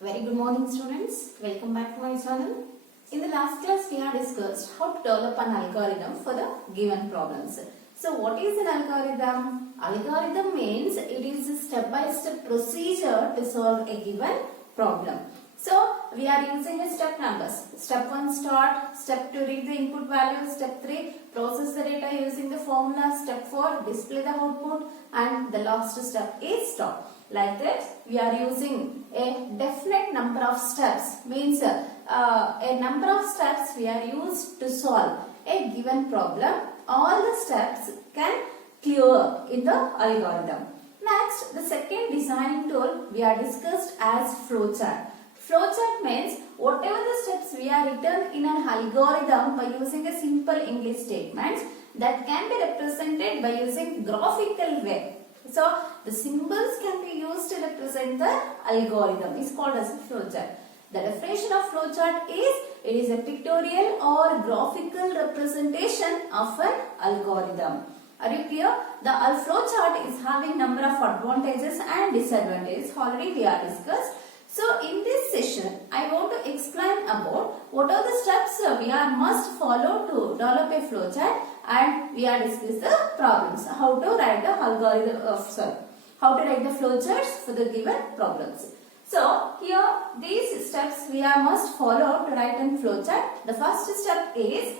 Very good morning students. Welcome back to my channel. In the last class we have discussed how to develop an algorithm for the given problems. So what is an algorithm? Algorithm means it is a step-by-step procedure to solve a given problem. So we are using the step numbers. Step 1 start, step 2 read the input value, step 3 process the data using the formula, step 4 display the output, and the last step is stop. Like that we are using a definite number of steps, means a number of steps we are used to solve a given problem. All the steps can clear in the algorithm. Next, the second designing tool we are discussed as flowchart. Flowchart means whatever the steps we are written in an algorithm by using a simple English statements that can be represented by using graphical way. So the symbols can be used to represent the algorithm. It's called as a flowchart. The definition of flowchart is it is a pictorial or graphical representation of an algorithm. Are you clear? The flowchart is having number of advantages and disadvantages. Already we are discussed. So in this session, I want to explain about what are the steps we are must follow to develop a flowchart, and we are discuss the problems. How to write the algorithm how to write the flowcharts for the given problems. So here these steps we are must follow to write a flowchart. The first step is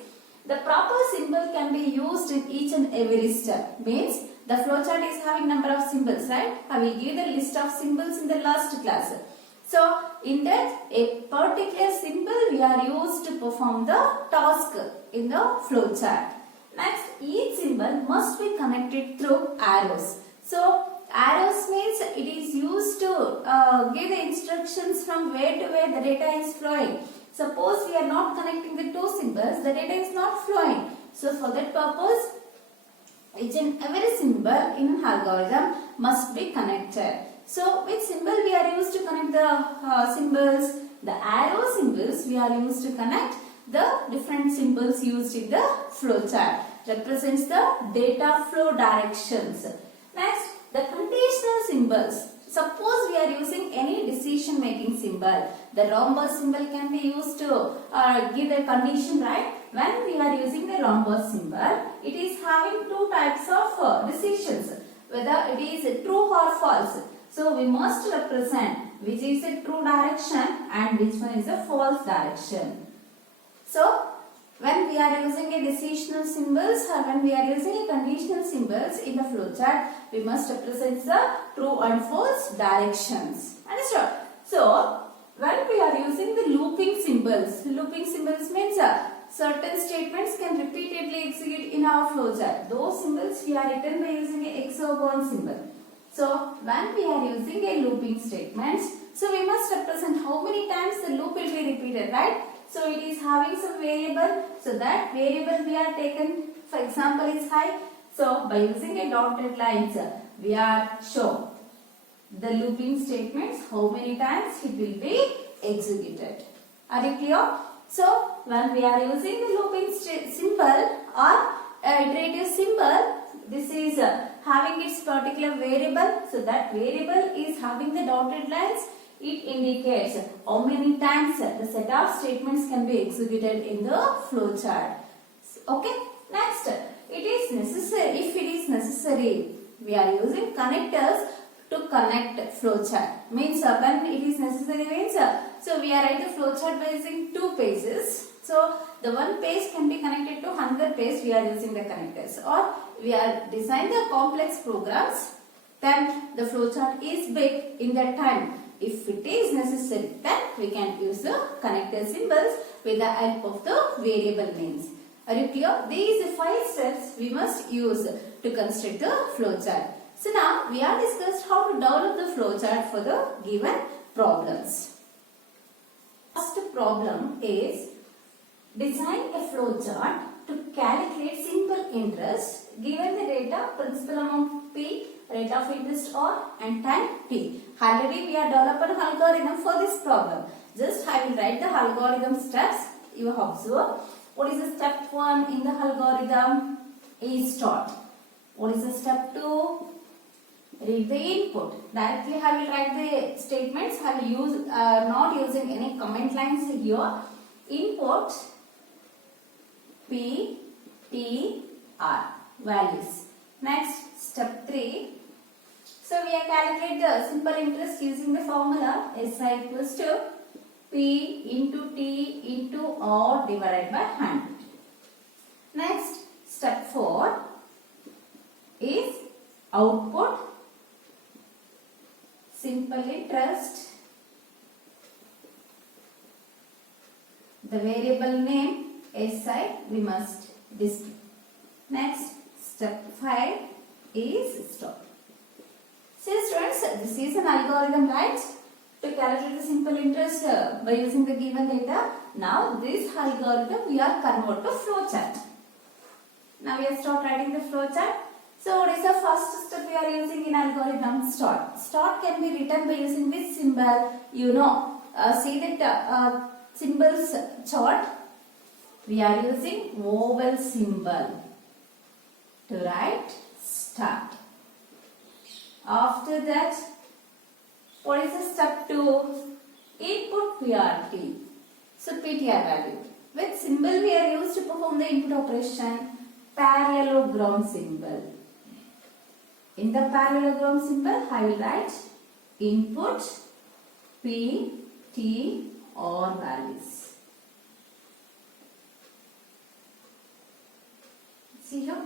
the proper symbol can be used in each and every step. Means the flowchart is having number of symbols, right? I will give the list of symbols in the last class. So in that a particular symbol we are used to perform the task in the flowchart. Next, each symbol must be connected through arrows. So arrows means it is used to give the instructions from where to where the data is flowing. Suppose we are not connecting the two symbols, the data is not flowing. So for that purpose, each and every symbol in an algorithm must be connected. So which symbol we are used to connect the symbols? The arrow symbols we are used to connect the different symbols used in the flowchart. Represents the data flow directions. Next, the conditional symbols. Suppose we are using any decision making symbol. The rhombus symbol can be used to give a condition, right? When we are using the rhombus symbol, it is having two types of decisions, whether it is true or false. So we must represent which is a true direction and which one is a false direction. So when we are using a decisional symbols or when we are using a conditional symbols in the flowchart, we must represent the true and false directions. Understood? So when we are using the looping symbols means certain statements can repeatedly execute in our flowchart. Those symbols we are written by using a hexagon symbol. So when we are using a looping statements, so we must represent how many times the loop will be repeated, right? So it is having some variable, so that variable we are taken, for example, is high. So by using a dotted lines, we are show the looping statements, how many times it will be executed. Are you clear? So when we are using the looping symbol or iterative symbol, this is having its particular variable, so that variable is having the dotted lines. It indicates how many times the set of statements can be executed in the flowchart. Okay. Next, it is necessary. If it is necessary, we are using connectors to connect flowchart. Means when it is necessary means so we are writing the flowchart by using two pages. So the one page can be connected to another page. We are using the connectors, or we are designing the complex programs. Then the flowchart is big in that time. If it is necessary, then we can use the connector symbols with the help of the variable names. Are you clear? These 5 steps we must use to construct the flowchart. So now we have discussed how to develop the flowchart for the given problems. First problem is design a flowchart to calculate simple interest given the data, principal amount P, rate of interest R and time T. Already we are developing an algorithm for this problem. Just I will write the algorithm steps. You observe. What is the step 1 in the algorithm? Is start. What is the step 2? read the input. Directly I will write the statements. I will use not using any comment lines here. Input P, T, R values. Next, step 3. So we are calculate the simple interest using the formula SI equals to P into T into R divided by 100. Next, step 4 is output simple interest. The variable name SI we must display. Next, step 5 is stop. See students, this is an algorithm, right? To calculate the simple interest by using the given data. Now this algorithm we are convert to flowchart. Now we are start writing the flowchart. So what is the first step we are using in algorithm? Start. Start can be written by using this symbol. You know, see that symbols chart. We are using vowel symbol to write start. After that, what is the step 2? Input PRT. So PTR value. Which symbol we are used to perform the input operation? Parallelogram symbol. In the parallelogram symbol, I will write input P, T, or values. See here?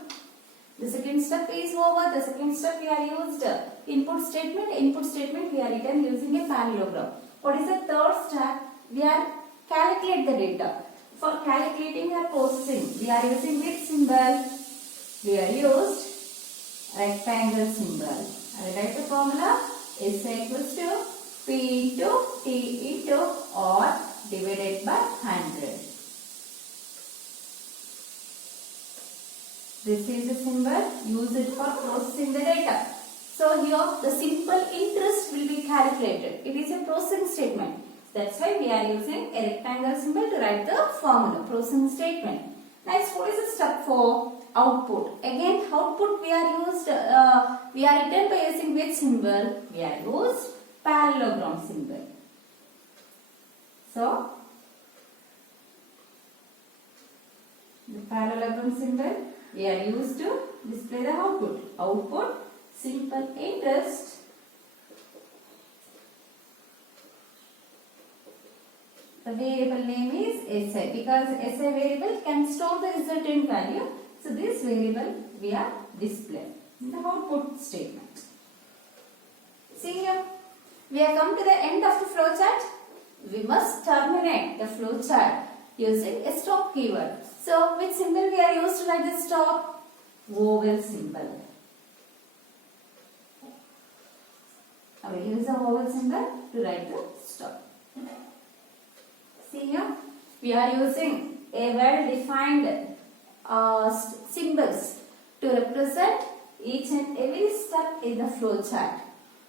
The second step is over. The second step we are used input statement. Input statement we are written using a parallelogram. What is the third step? We are calculate the data. For calculating or processing, we are using which symbol? We are used rectangle symbol. I will write the formula S equals to P into T into R divided by 100. This is the symbol, use it for processing the data. So here the simple interest will be calculated. It is a processing statement. That's why we are using a rectangle symbol to write the formula, processing statement. Next, what is the step 4? Output. Again, output we are used, we are written by using which symbol? We are used parallelogram symbol. So, the parallelogram symbol we are used to display the output. Output, simple interest. The variable name is SI because SI variable can store the resultant value. So this variable we are displaying in the output statement. See here, we have come to the end of the flowchart. We must terminate the flowchart using a stop keyword. So which symbol we are used to write the stop? Vowel symbol. I will use a vowel symbol to write the stop. See here, we are using a well-defined symbols to represent each and every step in the flowchart.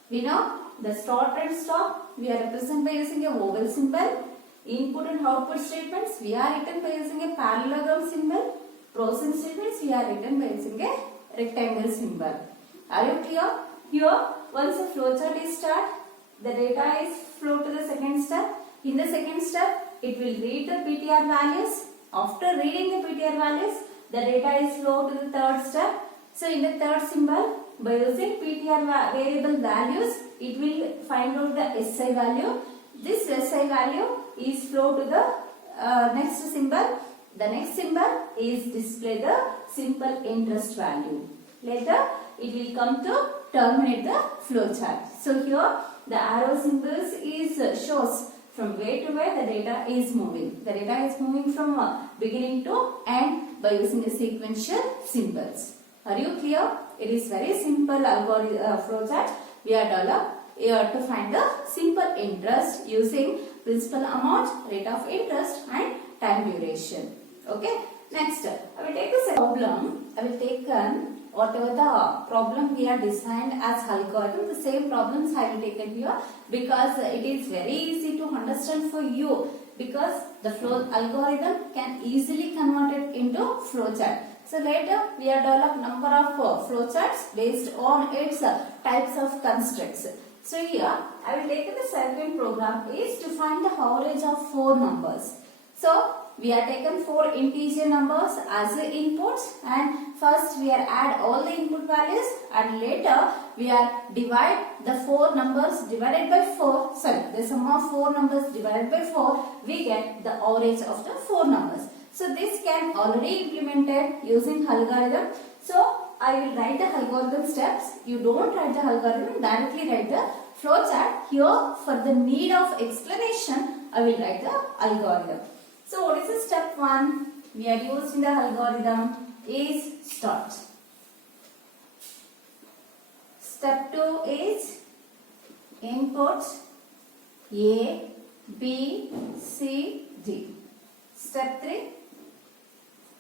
We know the start and stop we are represented by using a vowel symbol. Input and output statements we are written by using a parallelogram symbol. Processing statements we are written by using a rectangle symbol. Are you clear? Here, once the flowchart is start, the data is flow to the second step. In the second step, it will read the PTR values. After reading the PTR values, the data is flow to the third step. So in the third symbol, by using PTR variable values, it will find out the SI value. This SI value is flow to the next symbol. The next symbol is display the simple interest value. Later, it will come to terminate the flowchart. So here, the arrow symbols is shows from where to where the data is moving. The data is moving from beginning to end by using the sequential symbols. Are you clear? It is very simple algorithm flowchart we are developed to find the simple interest using principal amount, rate of interest and time duration. Okay. Next, I will take this problem. I will take whatever the problem we are designed as algorithm, the same problems I will take it here because it is very easy to understand for you because the flow algorithm can easily convert it into flowchart. So later we have developed number of flowcharts based on its types of constructs. So here I will take the second program is to find the average of four numbers. So we have taken four integer numbers as the inputs, and first we are add all the input values, and later we are divide the four numbers divided by 4. Sorry, the sum of four numbers divided by 4, we get the average of the four numbers. So this can already implemented using algorithm. So I will write the algorithm steps. You don't write the algorithm, directly write the flowchart. Here for the need of explanation, I will write the algorithm. So what is the step 1? We are used in the algorithm is start. Step 2 is input A, B, C, D. Step 3,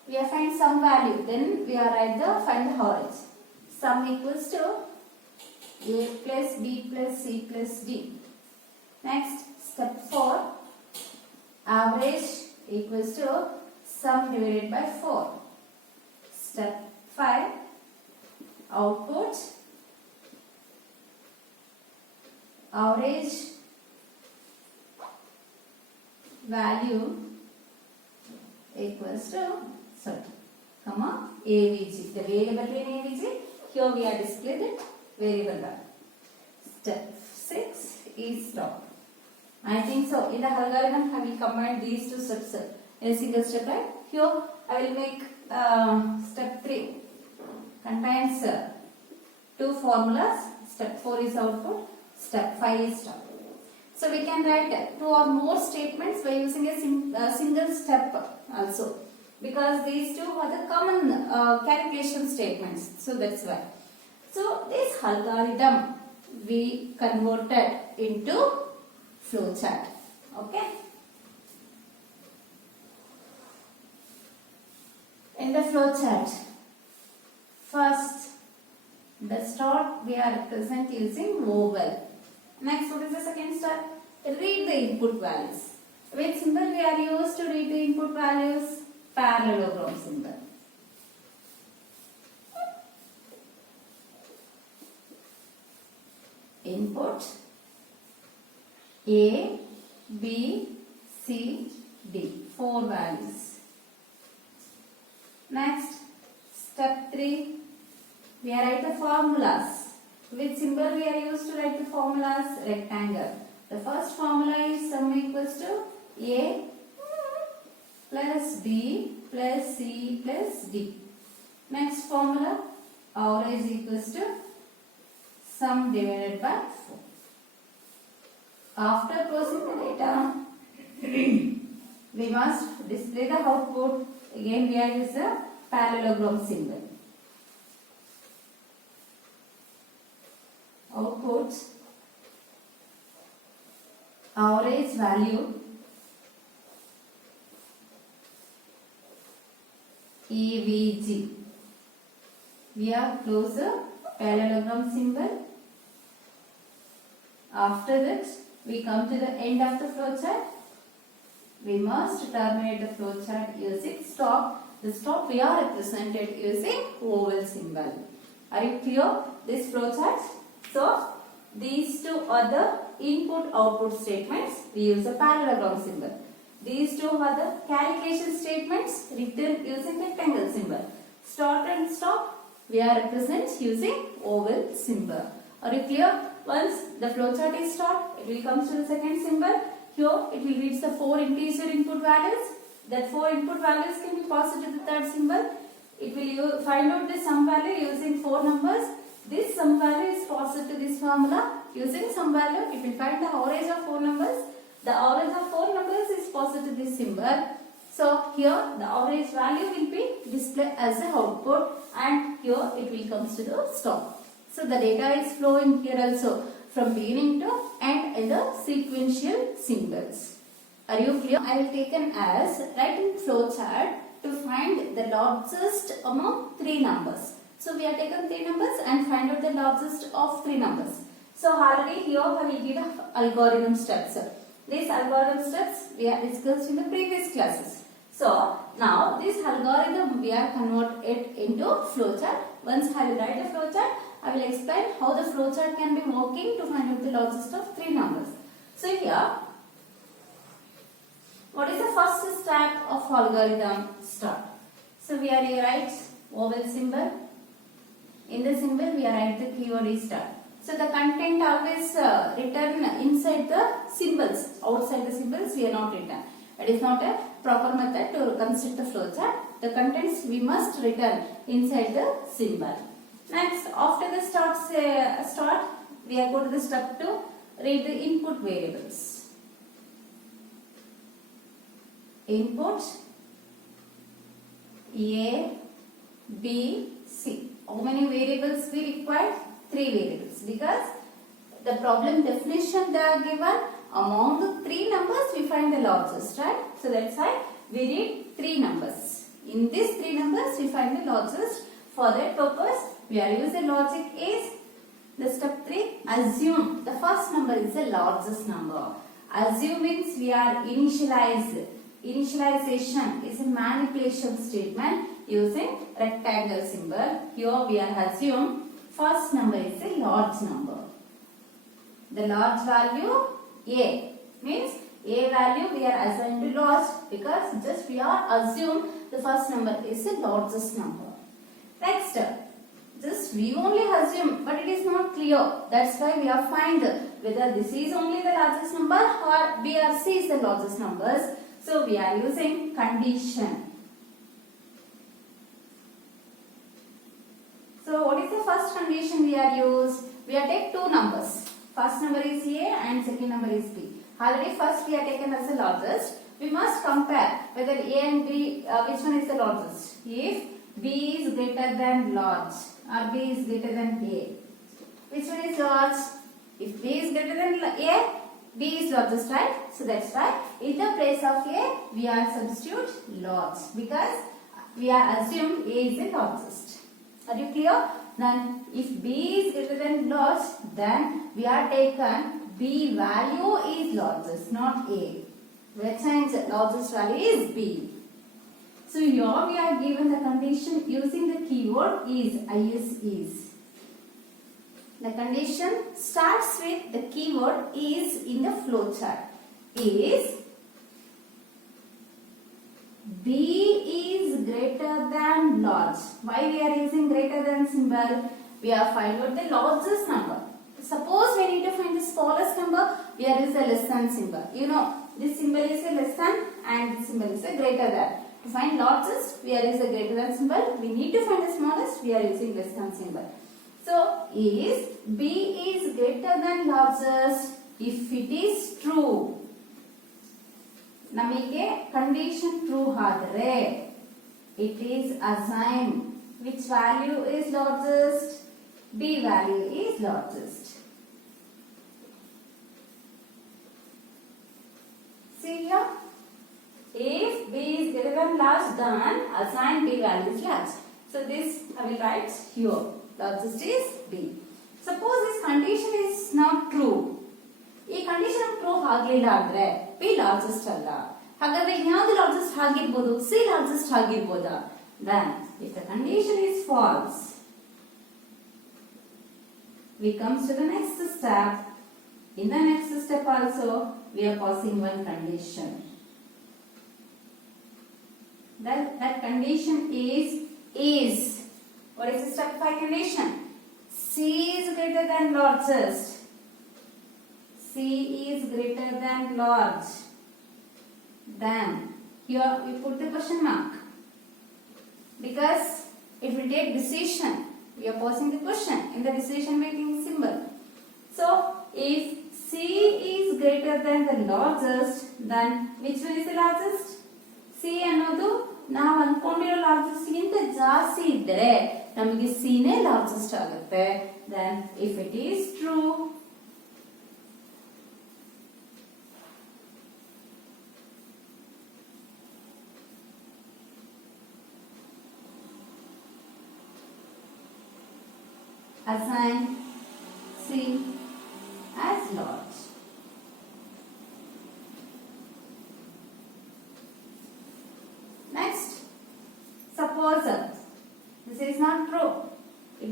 we have find some value. Then we are find the average. Sum equals to A plus B plus C plus D. Next, step 4, average equals to sum divided by 4. Step 5, output average value equals to AVG. The variable in AVG, here we are displayed it variable value. Step 6 is stop. I think so. In the algorithm, I will combine these two steps in a single step. Right? Here, I will make step 3 contains two formulas. Step 4 is output. Step 5 is stop. So we can write two or more statements by using a single step also, because these two are the common calculation statements. So that's why. So this algorithm we converted into flowchart. Okay. In the flowchart, first the start we are represent using oval. Next, what is the second step? Read the input values. Which symbol we are used to read the input values? Parallelogram symbol. Input A, B, C, D. 4 values. Next, step 3, we are write the formulas. Which symbol we are used to write the formulas? Rectangle. The first formula is sum equals to A plus B plus C plus D. Next formula, average equals to sum divided by 4. After closing the data, we must display the output. Again we are using a parallelogram symbol. Output average value AVG. We have closed the parallelogram symbol. After that, we come to the end of the flowchart. We must terminate the flowchart using stop. The stop we are represented using oval symbol. Are you clear? This flowchart. So, these two are the input-output statements. We use a parallelogram symbol. These two are the calculation statements written using rectangle symbol. Start and stop, we are represent using oval symbol. Are you clear? Once the flowchart is stopped, it will come to the second symbol. Here, it will reach the 4 integer input values. That 4 input values can be passed to the third symbol. It will find out the sum value using 4 numbers. This sum value is passed to this formula. Using sum value, it will find the average of 4 numbers. The average of 4 numbers is passed to this symbol. So here the average value will be displayed as the output, and here it will come to the stop. So the data is flowing here also from beginning to end in the sequential symbols. Are you clear? I will taken as writing flowchart to find the largest among 3 numbers. So we have taken 3 numbers and find out the largest of 3 numbers. So already here I will give the algorithm steps. These algorithm steps we have discussed in the previous classes. So So now this algorithm we are convert it into flowchart. Once I will write a flowchart, I will explain how the flowchart can be working to find out the largest of three numbers. So here, what is the first step of algorithm? Start. So we are here write vowel symbol. In the symbol we are write the keyword is start. So the content always written inside the symbols. Outside the symbols we are not written. It is not a proper method to construct the flowchart. The contents we must return inside the symbol. Next, after the start, we are going to the step 2. Read the input variables. Input A, B, C. How many variables we require? 3 variables, because the problem definition they are given. Among the 3 numbers we find the largest, right? So that's why we read 3 numbers. In these 3 numbers we find the largest. For that purpose we are using logic is the step 3. Assume the first number is the largest number. Assume means we are initialize. Initialization is a manipulation statement using rectangle symbol. Here we are assume first number is a large number. The large value A means A value we are assigned to large because just we are assume the first number is the largest number. Next, just we only assume but it is not clear. That's why we are find whether this is only the largest number or B or C is the largest numbers. So we are using condition. So what is the first condition we are use? We are take 2 numbers. First number is A and second number is B. Already first we are taken as the largest. We must compare whether A and B, which one is the largest. If B is greater than large or B is greater than A, which one is large? If B is greater than A, B is largest, right? So that's why in the place of A, we are substitute large because we are assumed A is the largest. Are you clear? Then if B is greater than large, then we are taken B value is largest, not A. We are change largest value is B. So here we are given the condition using the keyword is. The condition starts with the keyword is in the flowchart. Is B is greater than large. Why we are using greater than symbol? We are find out the largest number. Suppose we need to find the smallest number, we are using a less than symbol. You know, this symbol is a less than and this symbol is a greater than. To find largest, we are using a greater than symbol. We need to find the smallest, we are using less than symbol. So, is B is greater than largest if it is true. ನಮಗೆ condition true ಆದರೆ it is assigned which value is largest? B value is largest. See here, if B is greater than large, then assign B value is large. So this I will write here. Largest is B. Suppose this condition is not true. ಈ condition true ಆಗಲಿಲ್ಲ ಅಂದ್ರೆ B largest ಅಲ್ಲ. ಹಾಗಾದ್ರೆ ಯಾವ್ದು largest ಆಗಿರ್ಬೋದು? C largest ಆಗಿರ್ಬೋದಾ? Then if the condition is false, we comes to the next step. In the next step also we are passing one condition. Then that condition is. What is the step 5 condition? C is greater than largest. C is greater than large. Then here we put the question mark because it will take decision. We are posing the question in the decision making symbol. So if C is greater than the largest, then which one is the largest? C ಅನ್ನೋದು ನಾವು ಅನ್ಕೊಂಡಿರೋ largest ಗಿಂತ ಜಾಸ್ತಿ ಇದ್ದರೆ ನಮಗೆ C ನೇ largest ಆಗುತ್ತೆ. Then if it is true, assign C as large.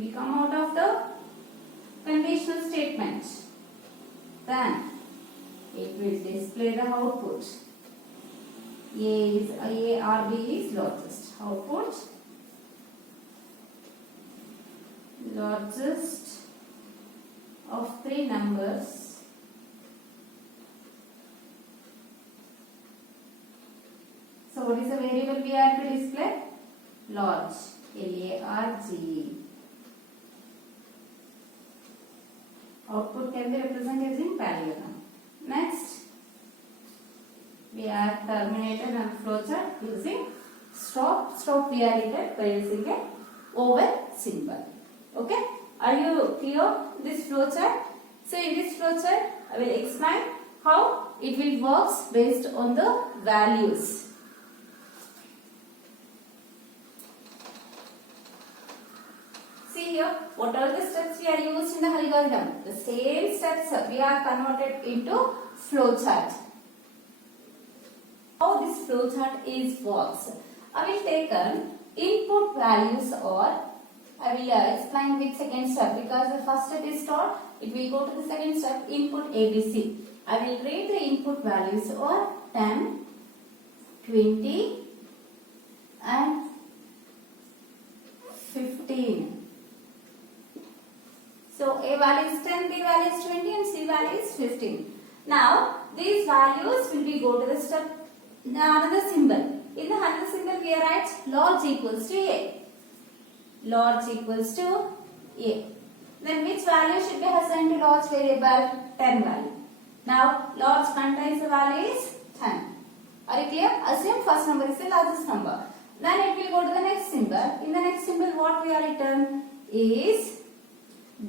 will come out of the conditional statement. Then it will display the output. A or B is largest. Output largest of three numbers so what is the variable we have to display? Large. L-A-R-G-E. Output can be represented using parallelogram. Next, we have terminator and flowchart using stop. Stop we are written by using a over symbol. Okay, are you clear this flowchart? So in this flowchart, I will explain how it will works based on the values. See here, what are the steps we are used in the algorithm? The same steps we are converted into flowchart. How this flowchart is works? I will take an input values or I will explain with second step because the first step is stored. It will go to the second step, input ABC. I will read the input values or 10, 20 and 15. So A value is 10, B value is 20 and C value is 15. Now these values will be go to the step another symbol. In the another symbol we write large equals to A. Large equals to A. Then which value should be assigned to large variable? 10 value. Now large contains the value is 10. Are you clear? Assume first number is the largest number. Then it will go to the next symbol. In the next symbol what we are written is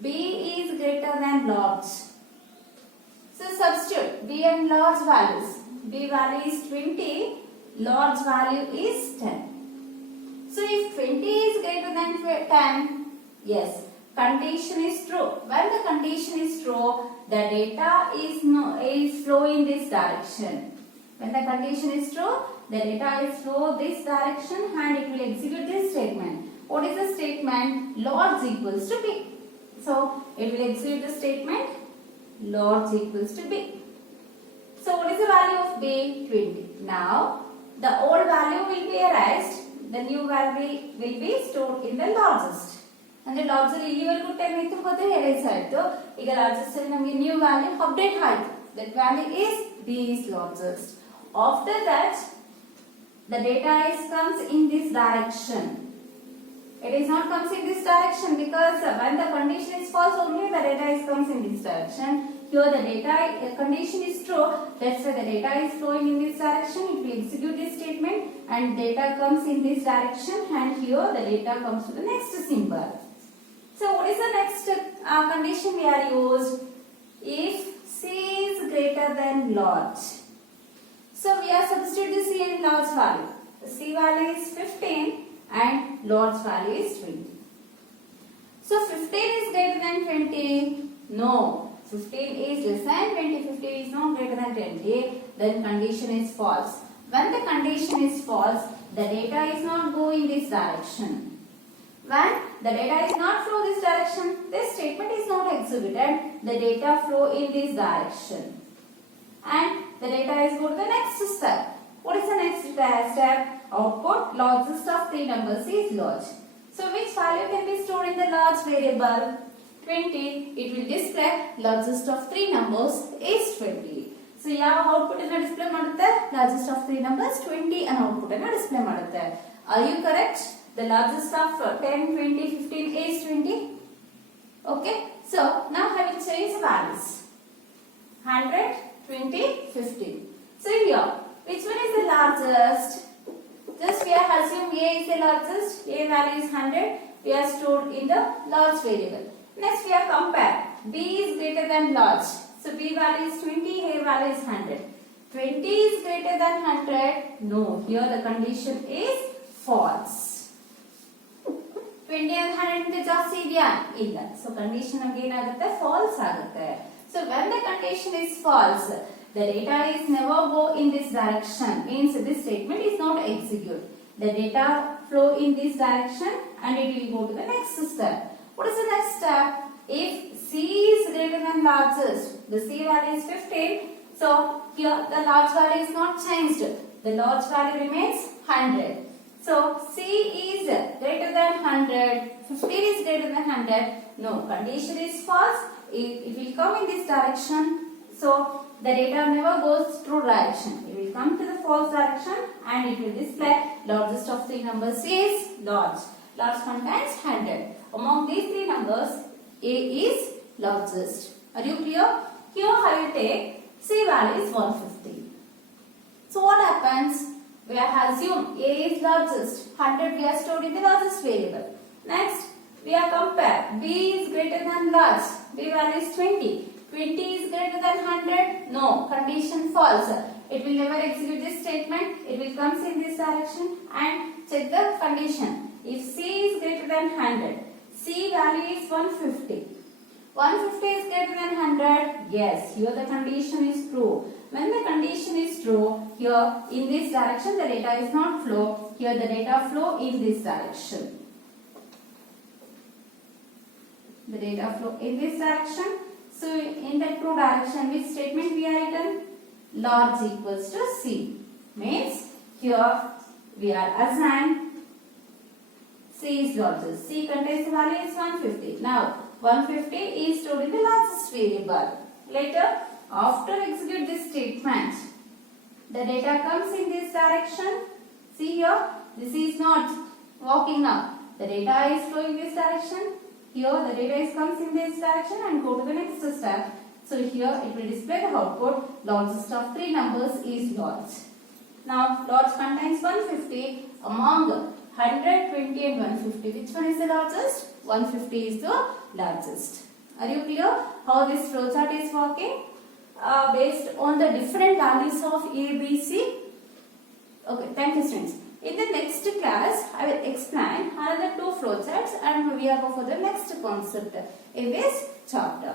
B is greater than large. So substitute B and large values. B value is 20, large value is 10. So if 20 is greater than 10, yes, condition is true. When the condition is true, the data is flow in this direction. When the condition is true, the data is flow this direction and it will execute this statement. What is the statement? Large equals to B. So it will execute the statement large equals to B. So what is the value of B? 20. Now the old value will be erased. The new value will be stored in the largest. And the largest ಇಲ್ಲಿವರೆಗೂ 10 ಇತ್ತು ಮತ್ತೆ erase ಆಯ್ತು. ಈಗ largest ಅಲ್ಲಿ ನಮಗೆ new value update ಆಯ್ತು. That value is B is largest. After that, the data comes in this direction. It is not comes in this direction because when the condition is false only the data comes in this direction. Here the data condition is true. That's why the data is flowing in this direction. It will execute this statement and data comes in this direction and here the data comes to the next symbol. So what is the next condition we are used? If C is greater than large. So we are substitute the C in large value. The C value is 15 and large value is 20. So 15 is greater than 20? No. 15 is less than 20. 15 is not greater than 20. Then condition is false. When the condition is false, the data is not going in this direction. When the data is not flow this direction, this statement is not executed. The data flow in this direction. And the data is go to the next step. What is the next step? Output largest of three numbers is large. So which value can be stored in the large variable? 20. It will display largest of three numbers is 20. So ಯಾವ output ಅನ್ನು display ಮಾಡುತ್ತೆ? Largest of three numbers 20 and output ಅನ್ನು display ಮಾಡುತ್ತೆ. Are you correct? The largest of 10, 20, 15 is 20. Okay. So now I will change the values. 100, 20, 15. So here, which one is the largest? Just we are assume A is the largest. A value is 100. We are stored in the large variable. Next we are compare. B is greater than large. So B value is 20. A value is 100. 20 is greater than 100. No. Here the condition is false. 20 and 100 ಜಾಸ್ತಿ ಇದೆಯಾ? ಇಲ್ಲ. So condition again ಆಗುತ್ತೆ false ಆಗುತ್ತೆ. So when the condition is false, the data is never go in this direction. Means this statement is not execute. The data flow in this direction and it will go to the next step. What is the next step? If C is greater than largest, the C value is 15. So here the large value is not changed. The large value remains 100. So C is greater than 100. 15 is greater than 100. No, condition is false. It will come in this direction. So the data never goes through direction. It will come to the false direction and it will display largest of three numbers is large. Large contains 100. Among these three numbers, A is largest. Are you clear? Here I will take C value is 150. So what happens? We have assumed A is largest. 100 we are stored in the largest variable. Next, we are compare. B is greater than large. B value is 20. 20 is greater than 100. No, condition false. It will never execute this statement. It will come in this direction and check the condition. If C is greater than 100, C value is 150. 150 is greater than 100. Yes, here the condition is true. When the condition is true, here in this direction the data is not flow. Here the data flow in this direction. The data flow in this direction. So in the true direction, which statement we are written? Large equals to C. Means here we are assigned C is largest. C contains the value is 150. Now 150 is stored in the largest variable. Later, after execute this statement, the data comes in this direction. See here, this is not walking now. The data is flowing this direction. Here the data is comes in this direction and go to the next step. So here it will display the output. Largest of three numbers is large. Now large contains 150. Among 120 and 150, which one is the largest? 150 is the largest. Are you clear how this flowchart is working? Based on the different values of A, B, C. Okay, thank you students. In the next class, I will explain another two flowcharts and we are going for the next concept in this chapter.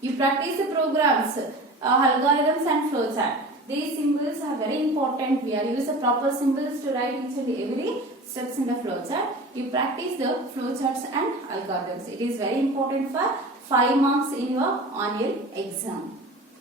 You practice the programs, algorithms and flowchart. These symbols are very important. We are using proper symbols to write each and every steps in the flowchart. You practice the flowcharts and algorithms. It is very important for 5 marks in your annual exam.